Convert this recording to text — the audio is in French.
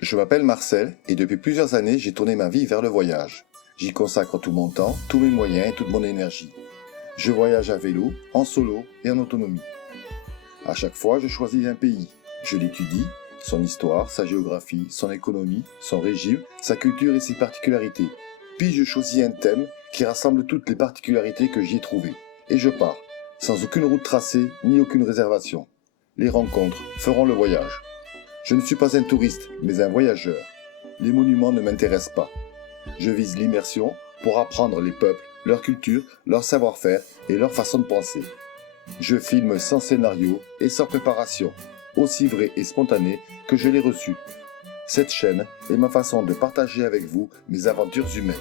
Je m'appelle Marcel et depuis plusieurs années, j'ai tourné ma vie vers le voyage. J'y consacre tout mon temps, tous mes moyens et toute mon énergie. Je voyage à vélo, en solo et en autonomie. À chaque fois, je choisis un pays. Je l'étudie, son histoire, sa géographie, son économie, son régime, sa culture et ses particularités. Puis je choisis un thème qui rassemble toutes les particularités que j'y ai trouvées. Et je pars, sans aucune route tracée ni aucune réservation. Les rencontres feront le voyage. Je ne suis pas un touriste, mais un voyageur. Les monuments ne m'intéressent pas. Je vise l'immersion pour apprendre les peuples, leur culture, leur savoir-faire et leur façon de penser. Je filme sans scénario et sans préparation, aussi vrai et spontané que je l'ai reçu. Cette chaîne est ma façon de partager avec vous mes aventures humaines.